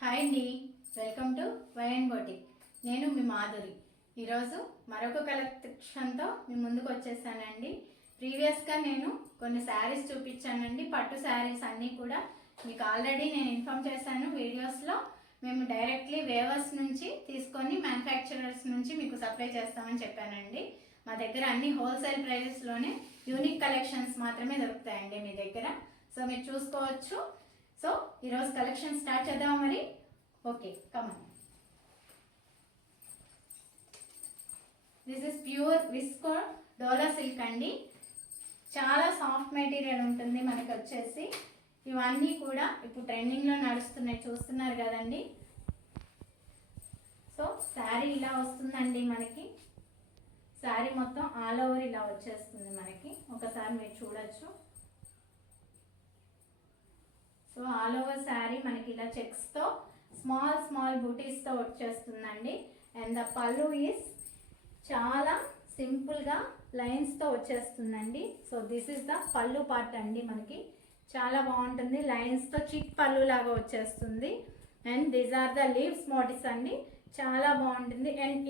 Hi అండి, welcome to YN boutique. నేను మీ మాధురి. ఈరోజు మరొక కలెక్షన్తో మీ ముందుకు వచ్చేసానండి. ప్రీవియస్గా నేను కొన్ని శారీస్ చూపించానండి, పట్టు శారీస్ అన్నీ కూడా మీకు ఆల్రెడీ నేను ఇన్ఫామ్ చేశాను వీడియోస్లో. మేము డైరెక్ట్లీ వేవర్స్ నుంచి తీసుకొని మ్యానుఫ్యాక్చరర్స్ నుంచి మీకు సప్లై చేస్తామని చెప్పానండి. మా దగ్గర అన్ని హోల్సేల్ ప్రైజెస్లోనే యూనిక్ కలెక్షన్స్ మాత్రమే దొరుకుతాయండి మీ దగ్గర. సో మీరు చూసుకోవచ్చు. సో ఈరోజు కలెక్షన్ స్టార్ట్ చేద్దాం మరి. Okay, come on. This is pure visco dola silk అండి. చాలా సాఫ్ట్ మెటీరియల్ ఉంటుంది మనకి వచ్చేసి. ఇవన్నీ కూడా ఇప్పుడు ట్రెండింగ్లో నడుస్తున్నాయి, చూస్తున్నారు కదండి. సో శారీ ఇలా వస్తుందండి మనకి. శారీ మొత్తం ఆల్ ఓవర్ ఇలా వచ్చేస్తుంది మనకి. ఒకసారి మీరు చూడొచ్చు. సో ఆల్ ఓవర్ శారీ మనకి ఇలా చెక్స్తో స్మాల్ స్మాల్ బూటీస్తో వచ్చేస్తుందండి. అండ్ ద పళ్ళు ఈస్ చాలా సింపుల్గా లైన్స్తో వచ్చేస్తుందండి. సో దిస్ ఇస్ ద పళ్ళు పార్ట్ అండి. మనకి చాలా బాగుంటుంది, లైన్స్తో చిక్ పళ్ళు లాగా వచ్చేస్తుంది. And these are the leaves motives అండి, చాలా బాగుంటుంది. అండ్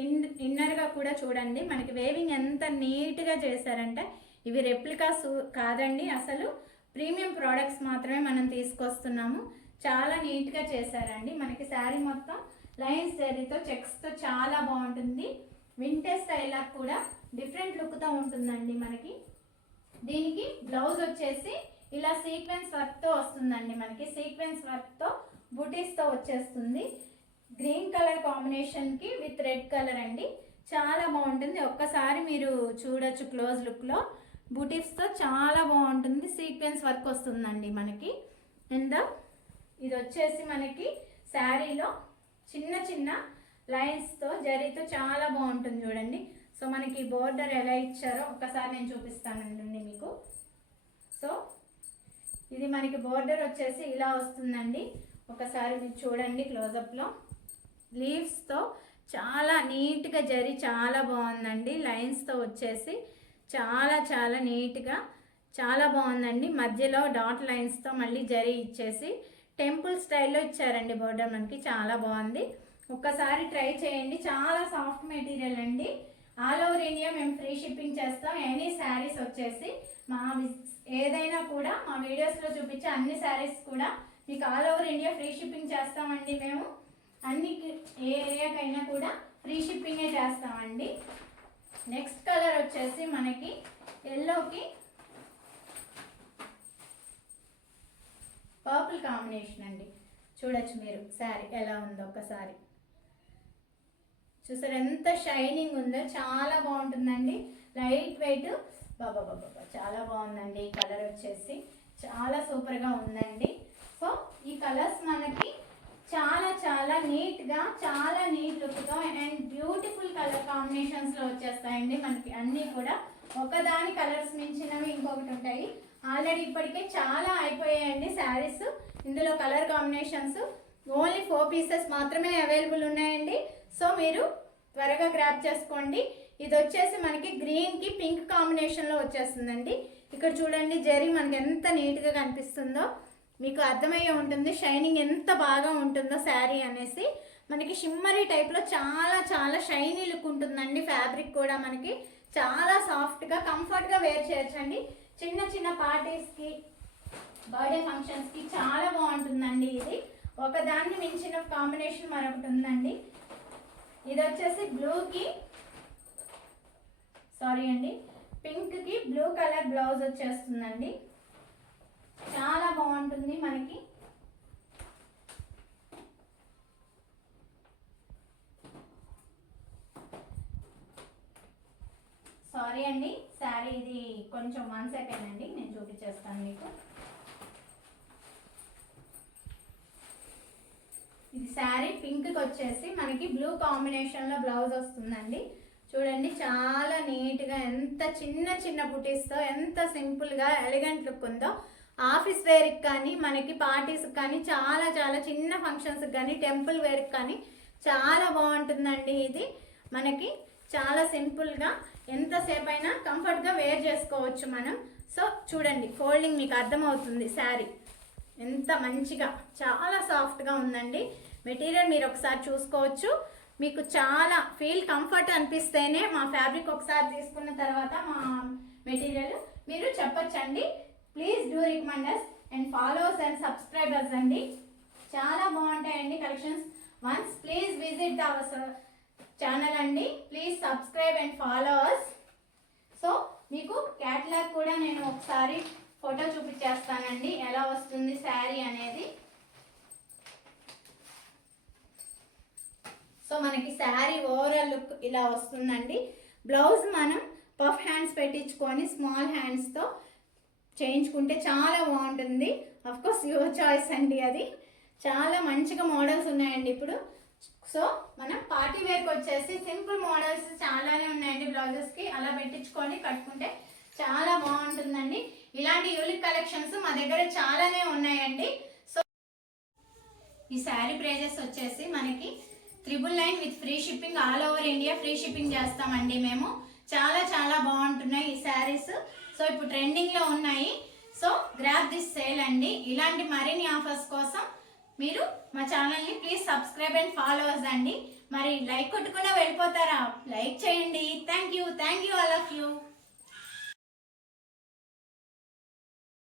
ఇన్నర్గా కూడా చూడండి మనకి వేవింగ్ ఎంత నీట్గా చేశారంటే ఇవి రెప్లికాస్ కాదండి, అసలు ప్రీమియం ప్రోడక్ట్స్ మాత్రమే మనం తీసుకొస్తున్నాము. చాలా నీట్గా చేశారండి. మనకి శారీ మొత్తం లైన్స్ జరీతో చెక్స్తో చాలా బాగుంటుంది. వింటేజ్ స్టైల్లా కూడా డిఫరెంట్ లుక్తో ఉంటుందండి మనకి. దీనికి బ్లౌజ్ వచ్చేసి ఇలా సీక్వెన్స్ వర్క్తో వస్తుందండి మనకి. సీక్వెన్స్ వర్క్తో బూటీస్తో వచ్చేస్తుంది. గ్రీన్ కలర్ కాంబినేషన్కి విత్ రెడ్ కలర్ అండి, చాలా బాగుంటుంది. ఒక్కసారి మీరు చూడొచ్చు క్లోజ్ లుక్లో. బూటీస్తో చాలా బాగుంటుంది, సీక్వెన్స్ వర్క్ వస్తుందండి మనకి. అండ్ ఇది వచ్చేసి మనకి శారీలో చిన్న చిన్న లైన్స్తో జరీతో చాలా బాగుంటుంది చూడండి. సో మనకి బోర్డర్ ఎలా ఇచ్చారో ఒకసారి నేను చూపిస్తానండి మీకు. సో ఇది మనకి బోర్డర్ వచ్చేసి ఇలా వస్తుందండి. ఒకసారి మీరు చూడండి క్లోజప్లో. లీవ్స్తో చాలా నీట్గా జరీ చాలా బాగుందండి. లైన్స్తో వచ్చేసి చాలా చాలా నీట్గా చాలా బాగుందండి. మధ్యలో డాట్ లైన్స్తో మళ్ళీ జరీ ఇచ్చేసి టెంపుల్ స్టైల్లో ఇచ్చారండి బోర్డర్ మనకి. చాలా బాగుంది, ఒక్కసారి ట్రై చేయండి. చాలా సాఫ్ట్ మెటీరియల్ అండి. ఆల్ ఓవర్ ఇండియా మేము ఫ్రీ షిప్పింగ్ చేస్తాం. ఎనీ శారీస్ వచ్చేసి ఏదైనా కూడా మా వీడియోస్లో చూపించే అన్ని శారీస్ కూడా మీకు all over India free shipping చేస్తామండి. మేము అన్ని ఏ ఏరియాకైనా కూడా ఫ్రీ షిప్పింగే చేస్తామండి. నెక్స్ట్ కలర్ వచ్చేసి మనకి ఎల్లోకి పర్పుల్ కాంబినేషన్ అండి. చూడొచ్చు మీరు శారీ ఎలా ఉందో ఒకసారి. చూసారు ఎంత షైనింగ్ ఉందో, చాలా బాగుంటుందండి. లైట్ వెయిట్, బాబా బాబా చాలా బాగుందండి. ఈ కలర్ వచ్చేసి చాలా సూపర్గా ఉందండి. సో ఈ కలర్స్ మనకి చాలా చాలా నీట్గా, చాలా నీట్ లుక్తో అండ్ బ్యూటిఫుల్ కలర్ కాంబినేషన్స్లో వచ్చేస్తాయండి మనకి. అన్నీ కూడా ఒకదాని కలర్స్ మించినవి ఇంకొకటి ఉంటాయి. ఆల్రెడీ ఇప్పటికే చాలా అయిపోయాయండి శారీస్. ఇందులో కలర్ కాంబినేషన్స్ ఓన్లీ 4 పీసెస్ మాత్రమే అవైలబుల్ ఉన్నాయండి. సో మీరు త్వరగా గ్రాప్ చేసుకోండి. ఇది వచ్చేసి మనకి గ్రీన్కి పింక్ కాంబినేషన్లో వచ్చేస్తుందండి. ఇక్కడ చూడండి జరీ మనకి ఎంత నీట్గా కనిపిస్తుందో మీకు అర్థమయ్యే ఉంటుంది. షైనింగ్ ఎంత బాగా ఉంటుందో శారీ అనేసి. మనకి షిమ్మరీ టైప్లో చాలా చాలా షైనీ లుక్ ఉంటుందండి. ఫ్యాబ్రిక్ కూడా మనకి చాలా సాఫ్ట్గా కంఫర్ట్గా వేర్ చేయొచ్చండి. చిన్న చిన్న పార్టీస్కి, బర్త్డే ఫంక్షన్స్కి చాలా బాగుంటుందండి. ఇది ఒకదాన్ని మించిన కాంబినేషన్ మరొకటి ఉందండి. ఇది వచ్చేసి పింక్కి బ్లూ కలర్ బ్లౌజ్ వచ్చేస్తుందండి. చాలా బాగుంటుంది మనకి. సారీ అండి, శారీ ఇది కొంచెం 1 సెకండ్ అండి, నేను చూపించేస్తాను మీకు. ఇది శారీ పింక్కి వచ్చేసి మనకి బ్లూ కాంబినేషన్లో బ్లౌజ్ వస్తుందండి. చూడండి చాలా నీట్గా, ఎంత చిన్న చిన్న బుటీస్తో ఎంత సింపుల్గా ఎలిగెంట్ లుక్ ఉందో. ఆఫీస్ వేర్కి కానీ, మనకి పార్టీస్కి కానీ, చాలా చాలా చిన్న ఫంక్షన్స్కి కానీ, టెంపుల్ వేర్కి కానీ చాలా బాగుంటుందండి. ఇది మనకి చాలా సింపుల్గా ఎంతసేపు అయినా కంఫర్ట్గా వేర్ చేసుకోవచ్చు మనం. సో చూడండి ఫోల్డింగ్ మీకు అర్థమవుతుంది. శారీ ఎంత మంచిగా చాలా సాఫ్ట్గా ఉందండి మెటీరియల్. మీరు ఒకసారి చూసుకోవచ్చు. మీకు చాలా ఫీల్ కంఫర్ట్ అనిపిస్తేనే మా ఫ్యాబ్రిక్ ఒకసారి తీసుకున్న తర్వాత మా మెటీరియల్ మీరు చెప్పొచ్చండి. Please do recommenders and followers and subscribers అండి. చాలా బాగుంటాయండి collections. Once please visit our channel అండి. Please subscribe and followers. So మీకు క్యాటలాగ్ కూడా నేను ఒకసారి ఫోటో చూపించేస్తానండి ఎలా వస్తుంది శారీ అనేది. సో మనకి శారీ ఓవరాల్ లుక్ ఇలా వస్తుందండి. బ్లౌజ్ మనం పఫ్ హ్యాండ్స్ పెట్టించుకొని స్మాల్ హ్యాండ్స్తో చేయించుకుంటే చాలా బాగుంటుంది. అఫ్కోర్స్ యువర్ చాయిస్ అండి. అది చాలా మంచిగా మోడల్స్ ఉన్నాయండి ఇప్పుడు. సో మనం పార్టీ వేర్కి వచ్చేసి సింపుల్ మోడల్స్ చాలానే ఉన్నాయండి. బ్లౌజెస్కి అలా పెట్టించుకొని కట్టుకుంటే చాలా బాగుంటుందండి. ఇలాంటి యూనిక్ కలెక్షన్స్ మా దగ్గర చాలానే ఉన్నాయండి. సో ఈ శారీ ప్రైజెస్ వచ్చేసి మనకి 999 with free shipping. All over India free shipping చేస్తామండి మేము. చాలా చాలా బాగుంటున్నాయి ఈ శారీస్. సో ఇప్పుడు ట్రెండింగ్లో ఉన్నాయి. సో గ్రాబ్ దిస్ సేల్ అండి. ఇలాంటి మరిన్ని ఆఫర్స్ కోసం మీరు మా ఛానల్ని ప్లీజ్ సబ్స్క్రైబ్ అండ్ ఫాలోవర్స్ అండి. మరి లైక్ కొట్టుకున్నా వెళ్ళిపోతారా? లైక్ చేయండి. Thank you all of you.